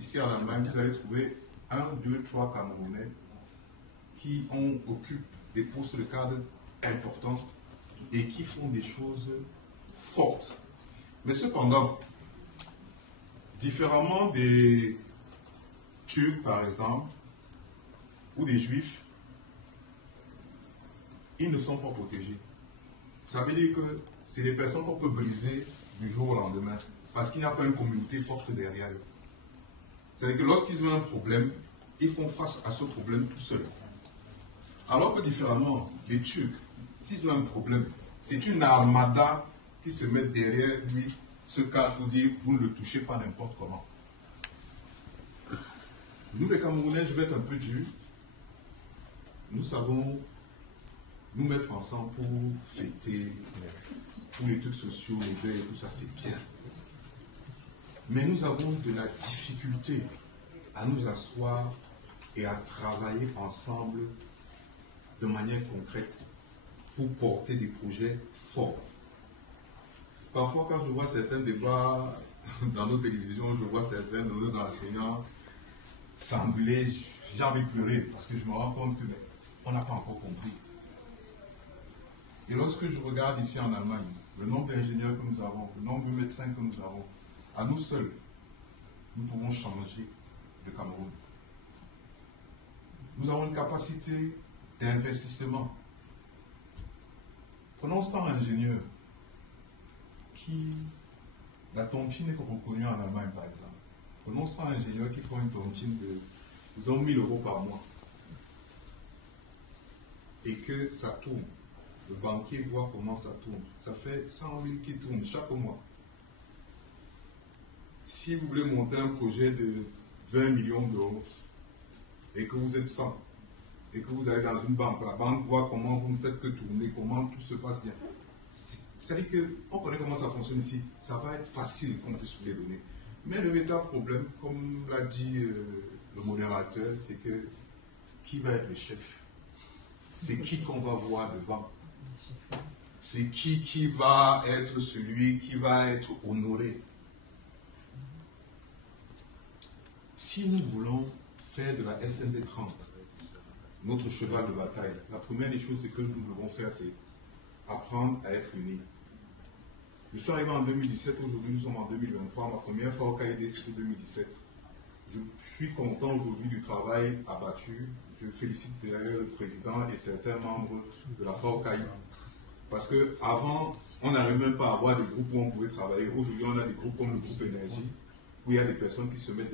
ici en Allemagne, vous allez trouver 1, 2, 3 Camerounais qui occupent des postes de cadre importants et qui font des choses fortes. Mais cependant, différemment des Turcs par exemple, ou des Juifs, ils ne sont pas protégés. Ça veut dire que c'est des personnes qu'on peut briser du jour au lendemain, parce qu'il n'y a pas une communauté forte derrière eux. C'est-à-dire que lorsqu'ils ont un problème, ils font face à ce problème tout seuls. Alors que différemment des Turcs, s'ils ont un problème, c'est une armada qui se met derrière lui, ce cas pour dire vous ne le touchez pas n'importe comment. Nous les Camerounais, je vais être un peu dur, nous savons nous mettre ensemble pour fêter tous les trucs sociaux, les deuils et tout ça, c'est bien. Mais nous avons de la difficulté à nous asseoir et à travailler ensemble de manière concrète pour porter des projets forts. Parfois, quand je vois certains débats dans nos télévisions, je vois certains de nos enseignants s'engueuler, j'ai envie de pleurer parce que je me rends compte qu'on n'a pas encore compris. Et lorsque je regarde ici en Allemagne, le nombre d'ingénieurs que nous avons, le nombre de médecins que nous avons, à nous seuls, nous pouvons changer le Cameroun. Nous avons une capacité d'investissement. Prenons 100 ingénieurs qui, la tontine est reconnue en Allemagne par exemple. Prenons 100 ingénieurs qui font une tontine de, ils ont 1 000 € par mois. Et que ça tourne. Le banquier voit comment ça tourne. Ça fait 100 000 qui tournent chaque mois. Si vous voulez monter un projet de 20 millions d'euros et que vous êtes 100 et que vous allez dans une banque, la banque voit comment vous ne faites que tourner, comment tout se passe bien. C'est-à-dire qu'on connaît comment ça fonctionne ici. Ça va être facile qu'on puisse vous les donner. Mais le véritable problème, comme l'a dit le modérateur, c'est que qui va être le chef? C'est qui qu'on va voir devant? C'est qui va être celui qui va être honoré? Si nous voulons faire de la SND 30 notre cheval de bataille, la première des choses que nous devons faire, c'est apprendre à être unis. Je suis arrivé en 2017, aujourd'hui nous sommes en 2023, ma première fois au KID c'était 2017. Je suis content aujourd'hui du travail abattu. Je félicite d'ailleurs le président et certains membres de la FORCAI. Parce qu'avant, on n'arrivait même pas à avoir des groupes où on pouvait travailler. Aujourd'hui, on a des groupes comme le groupe Énergie, où il y a des personnes qui se mettent